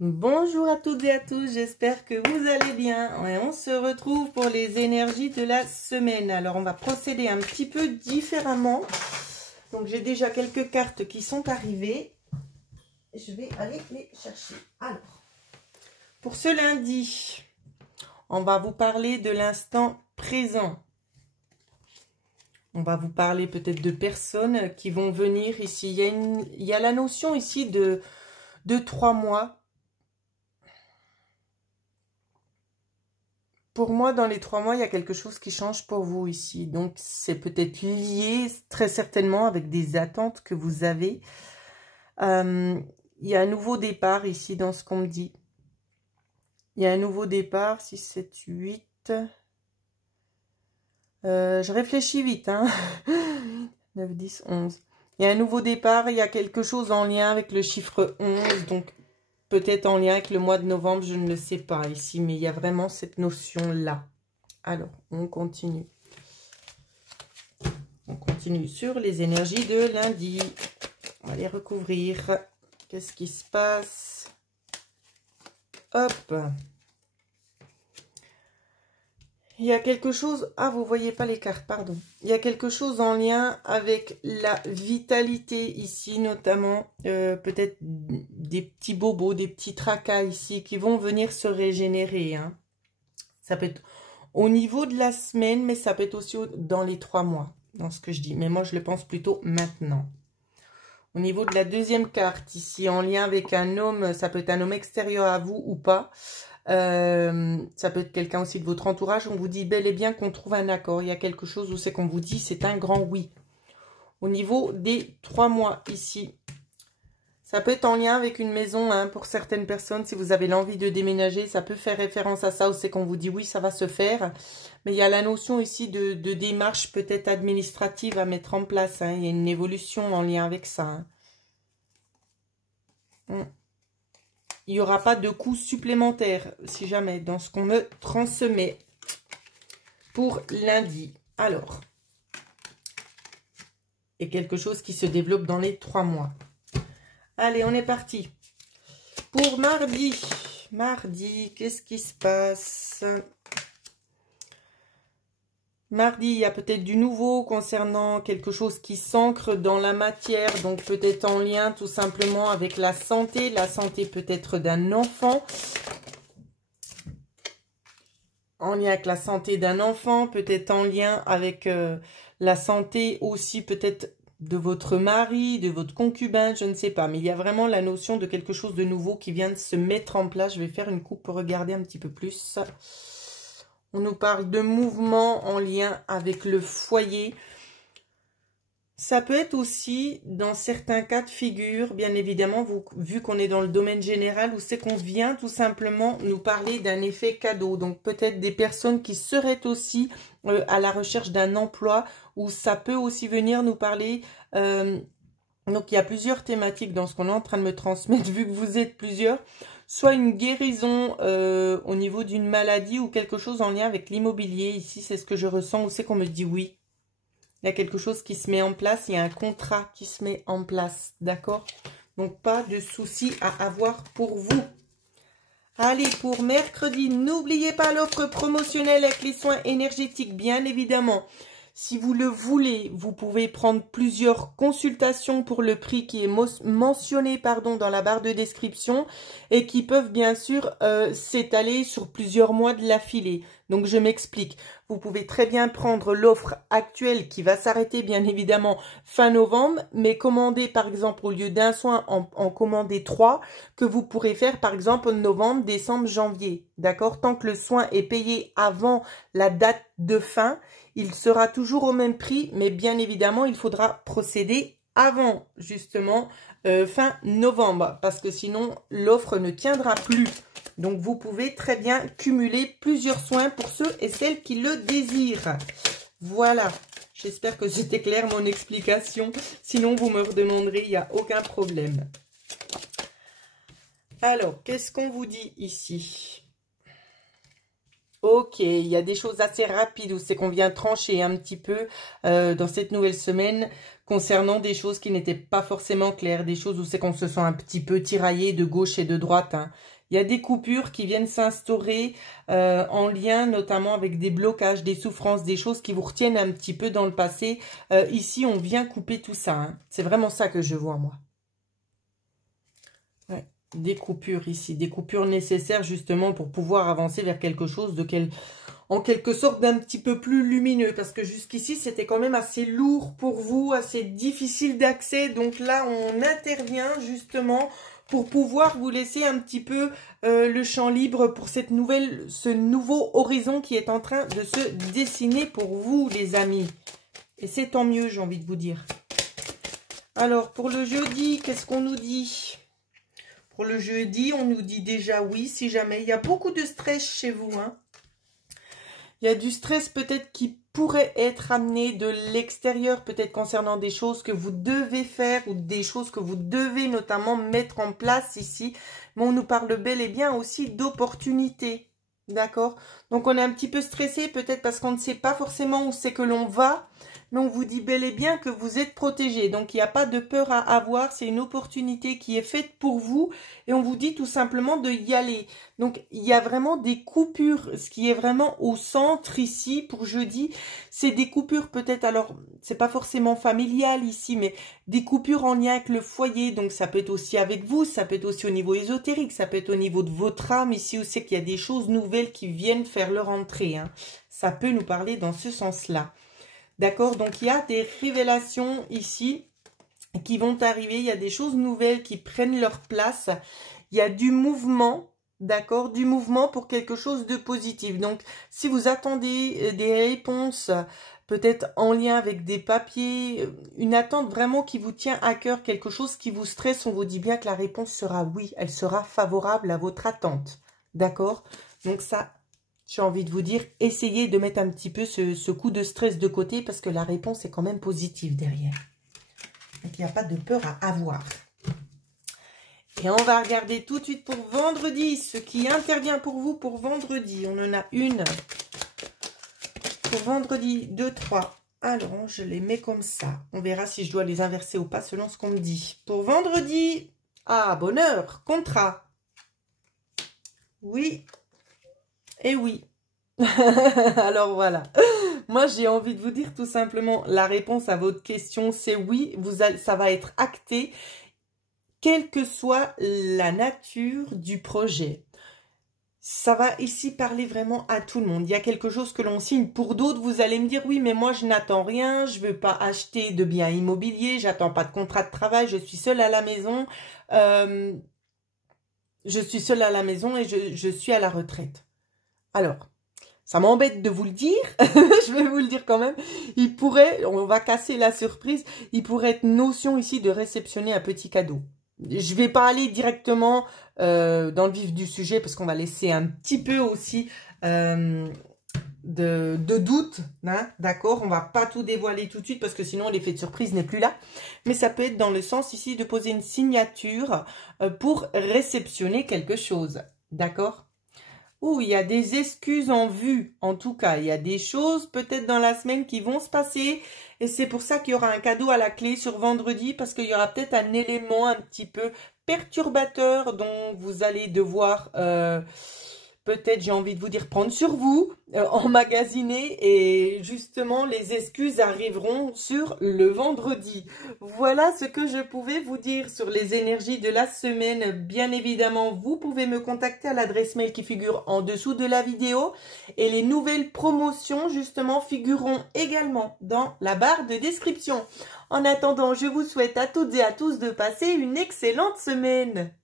Bonjour à toutes et à tous, j'espère que vous allez bien. Et on se retrouve pour les énergies de la semaine. Alors on va procéder un petit peu différemment. Donc j'ai déjà quelques cartes qui sont arrivées. Je vais aller les chercher. Alors, pour ce lundi, on va vous parler de l'instant présent. On va vous parler peut-être de personnes qui vont venir ici. Il y a la notion ici de 3 mois. Pour moi, dans les 3 mois, il y a quelque chose qui change pour vous ici. Donc, c'est peut-être lié très certainement avec des attentes que vous avez. Il y a un nouveau départ ici dans ce qu'on me dit. Il y a un nouveau départ, 6, 7, 8. Je réfléchis vite, hein. 9, 10, 11. Il y a un nouveau départ, il y a quelque chose en lien avec le chiffre 11. Donc, peut-être en lien avec le mois de novembre, je ne le sais pas ici. Mais il y a vraiment cette notion-là. Alors, on continue. On continue sur les énergies de lundi. On va les recouvrir. Qu'est-ce qui se passe? Hop. Il y a quelque chose... Ah, vous ne voyez pas les cartes, pardon. Il y a quelque chose en lien avec la vitalité ici, notamment. Peut-être des petits bobos, des petits tracas ici qui vont venir se régénérer. Hein. Ça peut être au niveau de la semaine, mais ça peut être aussi dans les 3 mois, dans ce que je dis. Mais moi, je le pense plutôt maintenant. Au niveau de la deuxième carte, ici, en lien avec un homme, ça peut être un homme extérieur à vous ou pas. Ça peut être quelqu'un aussi de votre entourage. On vous dit bel et bien qu'on trouve un accord. Il y a quelque chose où c'est qu'on vous dit c'est un grand oui. Au niveau des 3 mois, ici, ça peut être en lien avec une maison, hein, pour certaines personnes. Si vous avez l'envie de déménager, ça peut faire référence à ça. Ou c'est qu'on vous dit oui, ça va se faire. Mais il y a la notion ici de démarche peut-être administrative à mettre en place. Hein. Il y a une évolution en lien avec ça. Hein. Il n'y aura pas de coûts supplémentaires, si jamais, dans ce qu'on me transmet pour lundi. Alors, et quelque chose qui se développe dans les 3 mois. Allez, on est parti. Pour mardi. Mardi, qu'est-ce qui se passe? Mardi, il y a peut-être du nouveau concernant quelque chose qui s'ancre dans la matière. Donc, peut-être en lien tout simplement avec la santé. La santé peut-être d'un enfant. En lien avec la santé d'un enfant. Peut-être en lien avec la santé aussi peut-être de votre mari, de votre concubin, je ne sais pas. Mais il y a vraiment la notion de quelque chose de nouveau qui vient de se mettre en place. Je vais faire une coupe pour regarder un petit peu plus. On nous parle de mouvement en lien avec le foyer. Ça peut être aussi, dans certains cas de figure, bien évidemment, vu qu'on est dans le domaine général, où c'est qu'on vient tout simplement nous parler d'un effet cadeau. Donc peut-être des personnes qui seraient aussi à la recherche d'un emploi, où ça peut aussi venir nous parler... donc il y a plusieurs thématiques dans ce qu'on est en train de me transmettre, vu que vous êtes plusieurs. Soit une guérison au niveau d'une maladie ou quelque chose en lien avec l'immobilier. Ici, c'est ce que je ressens, où c'est qu'on me dit oui. Il y a quelque chose qui se met en place, il y a un contrat qui se met en place, d'accord? Donc, pas de soucis à avoir pour vous. Allez, pour mercredi, n'oubliez pas l'offre promotionnelle avec les soins énergétiques, bien évidemment. Si vous le voulez, vous pouvez prendre plusieurs consultations pour le prix qui est mentionné dans la barre de description et qui peuvent bien sûr s'étaler sur plusieurs mois de l'affilée. Donc je m'explique. Vous pouvez très bien prendre l'offre actuelle qui va s'arrêter bien évidemment fin novembre, mais commander par exemple au lieu d'un soin en commander 3 que vous pourrez faire par exemple en novembre, décembre, janvier. D'accord? Tant que le soin est payé avant la date de fin, il sera toujours au même prix, mais bien évidemment, il faudra procéder avant, justement, fin novembre, parce que sinon, l'offre ne tiendra plus. Donc, vous pouvez très bien cumuler plusieurs soins pour ceux et celles qui le désirent. Voilà, j'espère que c'était clair mon explication. Sinon, vous me redemanderez, il n'y a aucun problème. Alors, qu'est-ce qu'on vous dit ici ? Ok, il y a des choses assez rapides où c'est qu'on vient trancher un petit peu dans cette nouvelle semaine concernant des choses qui n'étaient pas forcément claires, des choses où c'est qu'on se sent un petit peu tiraillé de gauche et de droite, hein. Il y a des coupures qui viennent s'instaurer en lien notamment avec des blocages, des souffrances, des choses qui vous retiennent un petit peu dans le passé. Ici, on vient couper tout ça, hein. C'est vraiment ça que je vois, moi. Ouais. Des coupures ici, des coupures nécessaires justement pour pouvoir avancer vers quelque chose en quelque sorte d'un petit peu plus lumineux, parce que jusqu'ici c'était quand même assez lourd pour vous, assez difficile d'accès, donc là on intervient justement pour pouvoir vous laisser un petit peu le champ libre pour ce nouveau horizon qui est en train de se dessiner pour vous les amis, et c'est tant mieux, j'ai envie de vous dire. Alors pour le jeudi, qu'est-ce qu'on nous dit ? Pour le jeudi, on nous dit déjà oui, si jamais. Il y a beaucoup de stress chez vous, hein. Il y a du stress peut-être qui pourrait être amené de l'extérieur, peut-être concernant des choses que vous devez faire ou des choses que vous devez notamment mettre en place ici. Mais on nous parle bel et bien aussi d'opportunités, d'accord? Donc on est un petit peu stressé, peut-être parce qu'on ne sait pas forcément où c'est que l'on va. Mais on vous dit bel et bien que vous êtes protégé. Donc, il n'y a pas de peur à avoir. C'est une opportunité qui est faite pour vous. Et on vous dit tout simplement de y aller. Donc, il y a vraiment des coupures. Ce qui est vraiment au centre ici pour jeudi, c'est des coupures peut-être, alors, c'est pas forcément familial ici, mais des coupures en lien avec le foyer. Donc, ça peut être aussi avec vous. Ça peut être aussi au niveau ésotérique. Ça peut être au niveau de votre âme. Ici, où c'est qu'il y a des choses nouvelles qui viennent faire leur entrée, hein. Ça peut nous parler dans ce sens-là. D'accord, donc il y a des révélations ici qui vont arriver, il y a des choses nouvelles qui prennent leur place, il y a du mouvement, d'accord, du mouvement pour quelque chose de positif. Donc, si vous attendez des réponses, peut-être en lien avec des papiers, une attente vraiment qui vous tient à cœur, quelque chose qui vous stresse, on vous dit bien que la réponse sera oui, elle sera favorable à votre attente, d'accord? Donc ça, j'ai envie de vous dire, essayez de mettre un petit peu ce coup de stress de côté parce que la réponse est quand même positive derrière. Donc, il n'y a pas de peur à avoir. Et on va regarder tout de suite pour vendredi, ce qui intervient pour vous pour vendredi. On en a une. Pour vendredi, 2, 3. Alors, je les mets comme ça. On verra si je dois les inverser ou pas selon ce qu'on me dit. Pour vendredi, bonheur, contrat. Oui. Et oui. Alors voilà. Moi, j'ai envie de vous dire tout simplement, la réponse à votre question, c'est oui. Ça va être acté, quelle que soit la nature du projet. Ça va ici parler vraiment à tout le monde. Il y a quelque chose que l'on signe. Pour d'autres, vous allez me dire, oui, mais moi, je n'attends rien. Je ne veux pas acheter de biens immobiliers. J'attends pas de contrat de travail. Je suis seule à la maison. Je suis seule à la maison et je suis à la retraite. Alors, ça m'embête de vous le dire, je vais vous le dire quand même, il pourrait, on va casser la surprise, il pourrait être notion ici de réceptionner un petit cadeau. Je vais pas aller directement dans le vif du sujet parce qu'on va laisser un petit peu aussi de doute, hein, d'accord? On va pas tout dévoiler tout de suite parce que sinon l'effet de surprise n'est plus là. Mais ça peut être dans le sens ici de poser une signature pour réceptionner quelque chose, d'accord? Ou il y a des excuses en vue, en tout cas, il y a des choses peut-être dans la semaine qui vont se passer et c'est pour ça qu'il y aura un cadeau à la clé sur vendredi parce qu'il y aura peut-être un élément un petit peu perturbateur dont vous allez devoir peut-être, j'ai envie de vous dire, prendre sur vous, emmagasiner et justement les excuses arriveront sur le vendredi. Voilà ce que je pouvais vous dire sur les énergies de la semaine. Bien évidemment, vous pouvez me contacter à l'adresse mail qui figure en dessous de la vidéo et les nouvelles promotions justement figureront également dans la barre de description. En attendant, je vous souhaite à toutes et à tous de passer une excellente semaine.